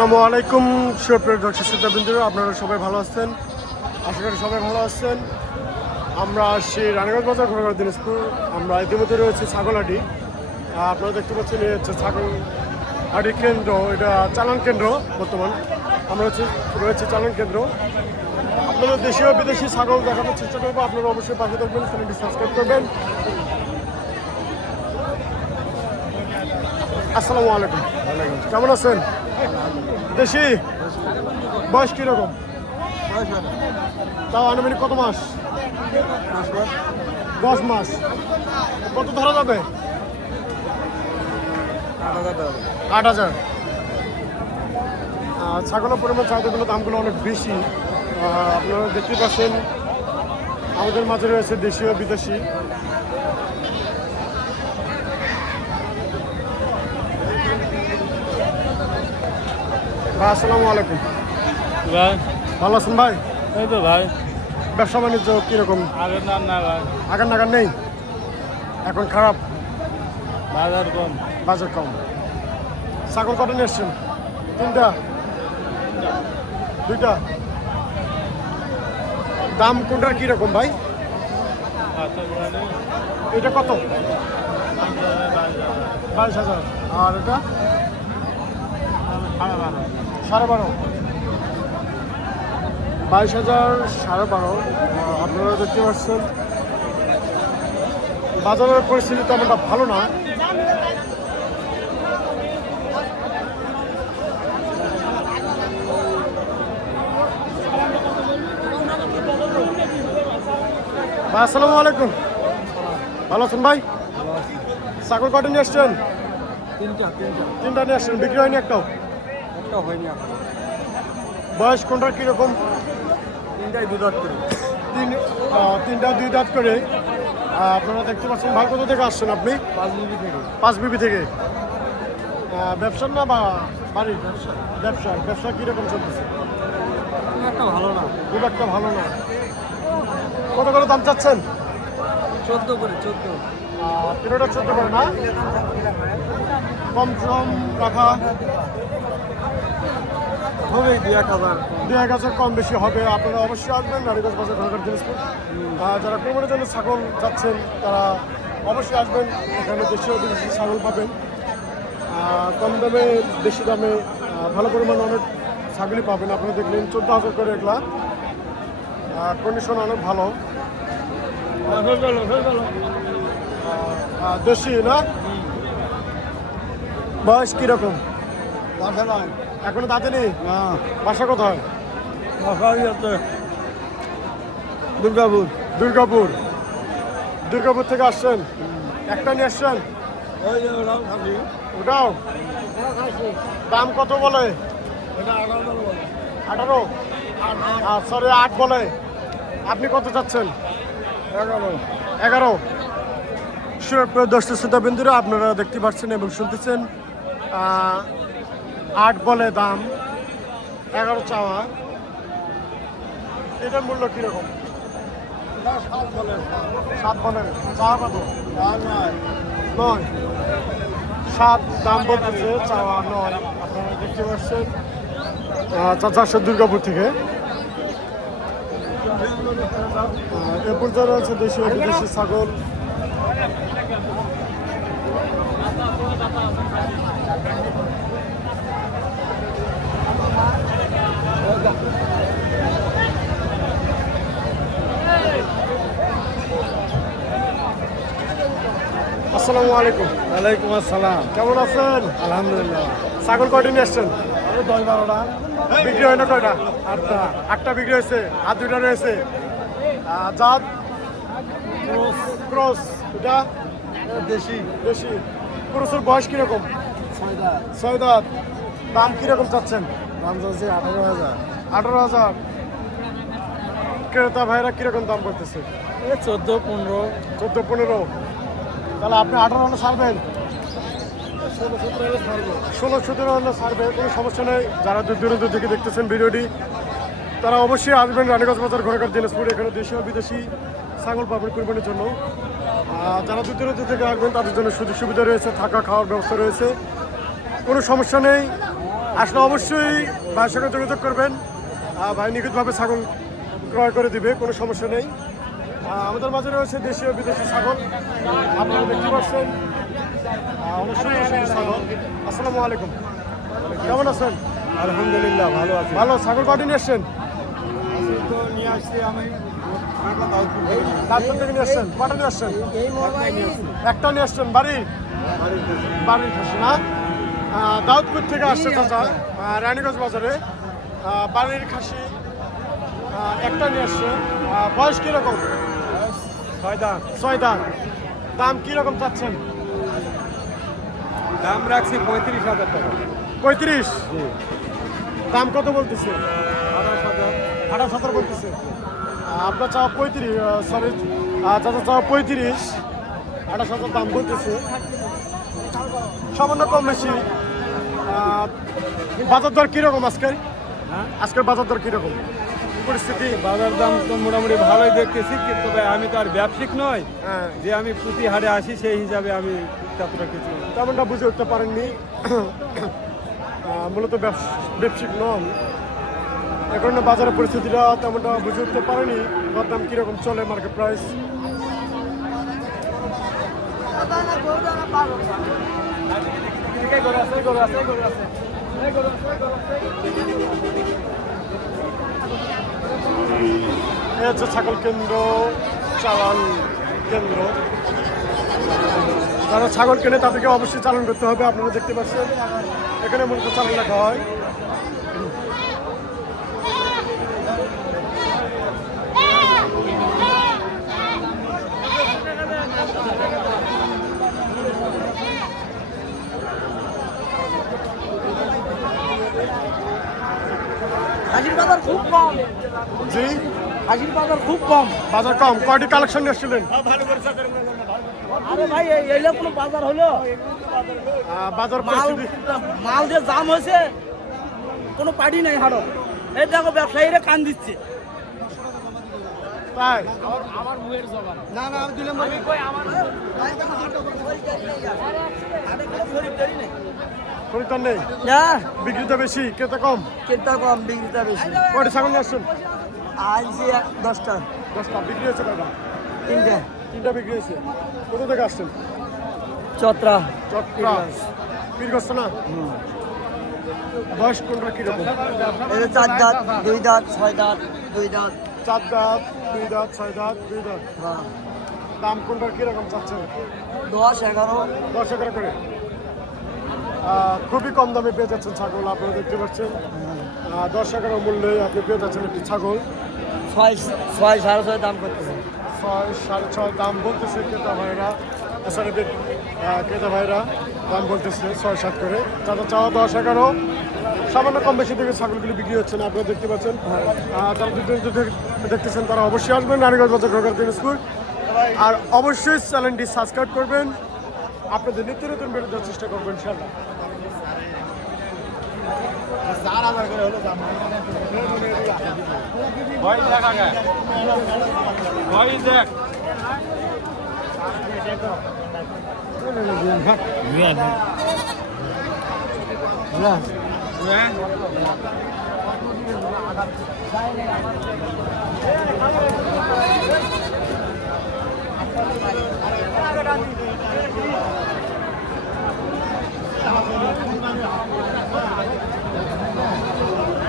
আসসালামু আলাইকুম সুপ্রিয় দর্শক শ্রোতাবৃন্দ, আপনারা সবাই ভালো আছেন, আশা করি সবাই ভালো আছেন। আমরা আসছি রানীগঞ্জ বাজার ঘোড়াঘাট দিনাজপুর। আমরা ইতিমধ্যে রয়েছে ছাগলহাটি। আপনারা দেখতে পাচ্ছেন এই হচ্ছে ছাগলহাটি কেন্দ্র, এটা চালান কেন্দ্র। বর্তমান আমরা রয়েছে চালান কেন্দ্র। আপনাদের দেশীয় বিদেশি ছাগল দেখানোর চেষ্টা করবো। আপনারা অবশ্যই পাশে থাকবেন, চ্যানেলটি সাবস্ক্রাইব করবেন। আসসালামু আলাইকুম, কেমন আছেন? দেশি বয়স কিরকম? তাও আনুমানিক কত মাস? 10 মাস। কত ধরা যাবে? 8,000। ছাগলের পরিমাণ চাহিদাগুলো দামগুলো অনেক বেশি। আপনারা দেখতে পাচ্ছেন আমাদের মাঝে রয়েছে দেশীয় বিদেশি। ভাই আসসালামু আলাইকুম। ভাই ভালো আছেন ভাই? এই তো ভাই ব্যবসা বাণিজ্য কিরকম? আগের নাম না ভাই, আগের নাগার নেই, এখন খারাপ, বাজার কম। বাজার কম। ছাগল কটা নিয়ে এসছেন? 3টা, 2টা। দাম কোনটার কিরকম ভাই? এটা কত? 22,000। আর এটা 12,500। 22,000, 12,500। আপনারা দেখতে পাচ্ছেন বাজারের পরিস্থিতি তেমনটা ভালো না। ভাই আসসালামু আলাইকুম, ভালো আছেন ভাই? ছাগল কটা নিয়ে এসছেন? 3টা নিয়ে এসছেন। বিক্রি হয়নি একটাও? হয়নি। বয়স কোনটার কিরকম? 3টাই 2 দাঁত করে। 3টা 2 দাঁত করে। আপনারা দেখতে পাচ্ছেন। ভাই কোথা থেকে আসছেন আপনি? 5 বিবি থেকে। 5 বিবি থেকে। ব্যবসার না বা বাড়ির? ব্যবসা কিরকম চলতেছে? খুব একটা ভালো না। খুব একটা ভালো না। কত করে দাম চাচ্ছেন? 14 করে। 14 কিলোটা 14 করে না? কম রাখা হবে 2-1,000। 2-1,000 কম বেশি হবে। আপনারা অবশ্যই আসবেন রানীগঞ্জ বাজার ঘোড়াঘাট দিনাজপুর। যারা কোরবানির জন্য ছাগল যাচ্ছেন তারা অবশ্যই আসবেন। এখানে দেশীয় বিদেশি ছাগল পাবেন কম দামে, বেশি দামে, ভালো পরিমাণে অনেক ছাগলই পাবেন। আপনারা দেখলেন 14,000 করে এগুলা। কন্ডিশন অনেক ভালো। দেশি না? বয়স কিরকম? এখনো দাঁতে নেই? বাসা কোথায়? দুর্গাপুর থেকে আসছেন? একটা নিয়ে আসছেন? ওটাও দাম কত বলে? 18? সরি 8 বলে। আপনি কত চাচ্ছেন? 11। সুপ্রিয় দর্শক শ্রোতাবৃন্দরা, আপনারা দেখতে পাচ্ছেন এবং শুনতেছেন 8 বলে দাম, 11 চাওয়া। এটার মূল্য কিরকম? 7 বলেন। চাওয়া কত? 9। 7 দাম বলতেছে, চাওয়া 9। আপনারা দেখতে পাচ্ছেন চাচা আসছে দুর্গাপুর থেকে। এ পর্যায়ে রয়েছে দেশীয় বিদেশি ছাগল। আসসালামু আলাইকুম। ওয়ালাইকুম আসসালাম। কেমন আছেন? আলহামদুলিল্লাহ। ছাগল কয়টা নিয়ে আসছেন? 10-12টা। বিক্রি হয় না কয়টা? 8টা। 8টা বিক্রি হয়েছে, আর 2টা রয়েছে। জাত ক্রস। এটা দেশি। বেশি। ক্রসের বয়স কিরকম? 6 দাঁত। 6 দাঁত। দাম কিরকম চাচ্ছেন? দাম চলছে 18,000। 18,000। ক্রেতা ভাইরা কিরকম দাম করতেছে? 14-15। 14-15। তাহলে আপনি 18 হলে ছাড়বেন? 16-17 হলে ছাড়বে, কোনো সমস্যা নেই। যারা দূর দূরান্ত থেকে দেখতেছেন ভিডিওটি তারা অবশ্যই আসবেন রানীগঞ্জ বাজার ঘোড়াঘাট দিনাজপুর। এখানে দেশীয় বিদেশি ছাগল পাবেন কুরবানির জন্য। যারা দূর দূরান্ত থেকে আসবেন তাদের জন্য সুযোগ সুবিধা রয়েছে, থাকা খাওয়ার ব্যবস্থা রয়েছে, কোনো সমস্যা নেই। আসলে অবশ্যই ভাইয়ের সঙ্গে যোগাযোগ করবেন। ভাই নিখুঁতভাবে ছাগল ক্রয় করে দিবে, কোনো সমস্যা নেই। আমাদের মাঝে রয়েছে দেশীয় বিদেশি ছাগল, আপনারা দেখতে পাচ্ছেন অনেক সুন্দর সুন্দর ছাগল। আসসালামু আলাইকুম, কেমন আছেন? আলহামদুলিল্লাহ ভালো আছে। ভালো। ছাগল কয়টি নিয়ে আসছেন? তো নিয়ে আসছি আমি ডাক্তার থেকে নিয়ে আসছেন? কটা নিয়ে আসছেন? একটা নিয়ে আসছেন। বাড়ির খাসি না? দাউদপুর থেকে আসছে চাচা, রানীগঞ্জ বাজারে বাড়ির খাসি একটা নিয়ে আসছে। বয়স কীরকম? 6 দাঁত। 6 দাঁত। দাম কীরকম চাচ্ছেন? দাম রাখছি 35,000 টাকা। 35? দাম কত বলতেছে? 28,000। 28,000 বলতেছে। আপনার চাওয়া 35, সরি চাচা চাওয়া 35, 28,000 দাম বলতেছে। সামান্য কম বেশি। বাজার দর কীরকম আজকের? আজকের বাজার দর কীরকম পরিস্থিতি? বাজার দাম তো মোটামুটি ভালোই দেখতেছি, কিন্তু ভাই আমি তো আর ব্যবসায়িক নয় হ্যাঁ, যে আমি প্রতি হারে আসি, সেই হিসাবে আমি ততটা কিছু তেমনটা বুঝে উঠতে পারেননি। মূলত ব্যবসায়িক নন, এ কারণে বাজারের পরিস্থিতিটা তেমনটা বুঝে উঠতে পারেনি। দাম কীরকম চলে, মার্কেট প্রাইস? এই হচ্ছে ছাগল কেন্দ্র, চালান কেন্দ্র। যারা ছাগল কেনে তাদেরকে অবশ্যই চালান করতে হবে। আপনারা দেখতে পাচ্ছেন এখানে মূলত চালান রাখা হয়। হাজির বাজার খুব কম। জি, হাজির বাজার খুব কম। বাজার কম। কয়টি কালেকশন নিয়ে এসেছিলেন? আরে ভাই এইলে কোনো বাজার হলো? বাজার মাল পরিস্থিতি মাল যে জাম হয়েছে, কোনো পার্টি নাই হাড়ো। এই দেখো ব্যবসায়ীরা কান দিচ্ছে। তাই? না না আমি 2 নম্বর খরিদ্দার নেই, না বিক্রিটা বেশি, ক্রেতা কম। কেনটা কম, বিক্রিটা বেশি। কয়টি ছাগল নিয়ে আসছেন? আনছি 10টা। 10টা বিক্রি হয়েছে কয়টা? 3টে। 3টা বিক্রি হয়েছে। কোথা থেকে আসছেন? চত্রা। চট্টগ্রাম। পীরগঞ্জ না? বয়স কোনটা কীরকম? এই 4 দাঁত, 2 দাঁত, 6 দাঁত, 2 দাঁত। 4 দাঁত, 2 দাঁত, 6 দাঁত, 2 দাঁত। হ্যাঁ। দাম কোনটার কীরকম চাচ্ছেন? 10, 11। 10 করে। খুবই কম দামে পেয়ে যাচ্ছেন ছাগল, আপনারা দেখতে পাচ্ছেন। 10 মূল্যে আপনি পেয়ে যাচ্ছেন একটি ছাগল। 6, 6.5 দাম করতেছে। 6, 6.5 দাম বলতেছে ক্রেতা ভাইরা। সরি, ক্রেতা ভাইরা দাম বলতেছে 6-7 করে। যাদের চাওয়া 10-11, সামান্য কম বেশি থেকে ছাগলগুলি বিক্রি হচ্ছে না, আপনারা দেখতে পাচ্ছেন। যারা দেখতেছেন তারা অবশ্যই আসবেন রানীগঞ্জ বাজার ঘোড়াঘাট দিনাজপুর। আর অবশ্যই চ্যানেলটি সাবস্ক্রাইব করবেন, আপনাদের নিত্য নতুন বেড়ে দেওয়ার চেষ্টা করবেন ইনশাআল্লাহ। 4,000 করে হলো দাম। ভয় দেখা যায়, ভয় দেখ।